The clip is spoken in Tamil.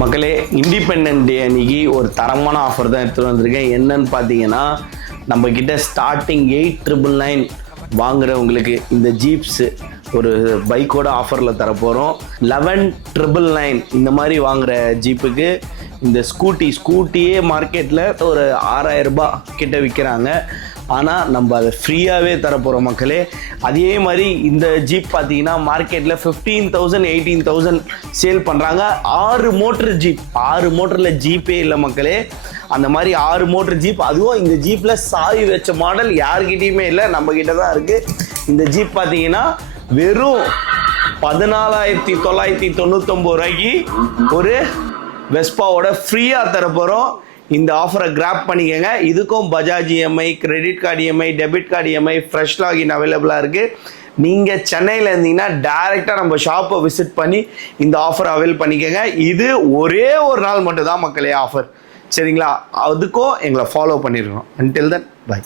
மக்களே, இண்டிபெண்டன்ட் டே அன்னைக்கு ஒரு தரமான ஆஃபர் தான் எடுத்துகிட்டு வந்திருக்கேன். என்னன்னு பார்த்தீங்கன்னா, நம்மக்கிட்ட ஸ்டார்டிங் 8,999 வாங்குறவங்களுக்கு இந்த ஜீப்ஸு ஒரு பைக்கோட ஆஃபரில் தரப்போகிறோம். 11,999 இந்த மாதிரி வாங்குகிற ஜீப்புக்கு இந்த ஸ்கூட்டியே மார்க்கெட்டில் ஒரு 6,000 ரூபாய் கிட்ட விற்கிறாங்க. ஆனால் நம்ம அதை ஃப்ரீயாகவே தரப்போகிறோம் மக்களே. அதே மாதிரி இந்த ஜீப் பார்த்தீங்கன்னா மார்க்கெட்டில் 15,000 18,000 சேல் பண்ணுறாங்க. 6 மோட்டரில் ஜீப்பே இல்லை மக்களே. அந்த மாதிரி 6 மோட்டர் ஜீப், அதுவும் இந்த ஜீப்பில் சாவி வச்ச மாடல் யாருக்கிட்டையுமே இல்லை, நம்மக்கிட்ட தான் இருக்குது. இந்த ஜீப் பார்த்தீங்கன்னா வெறும் 14,999 ரூபாய்க்கு ஒரு வெஸ்பாவோட ஃப்ரீயாக தரப்போகிறோம். இந்த ஆஃபரை கிராப் பண்ணிக்கங்க. இதுக்கும் Bajaj EMI, credit card EMI, debit card EMI, fresh login அவைலபிளாக இருக்குது. நீங்கள் சென்னையில் இருந்தீங்கன்னா டைரெக்டாக நம்ம ஷாப்பை விசிட் பண்ணி இந்த ஆஃபரை அவைல் பண்ணிக்கங்க. இது ஒரே ஒரு நாள் மட்டும் தான் மக்களே ஆஃபர், சரிங்களா? அதுக்கும் எங்களை ஃபாலோ பண்ணிருக்கோம். Until then by.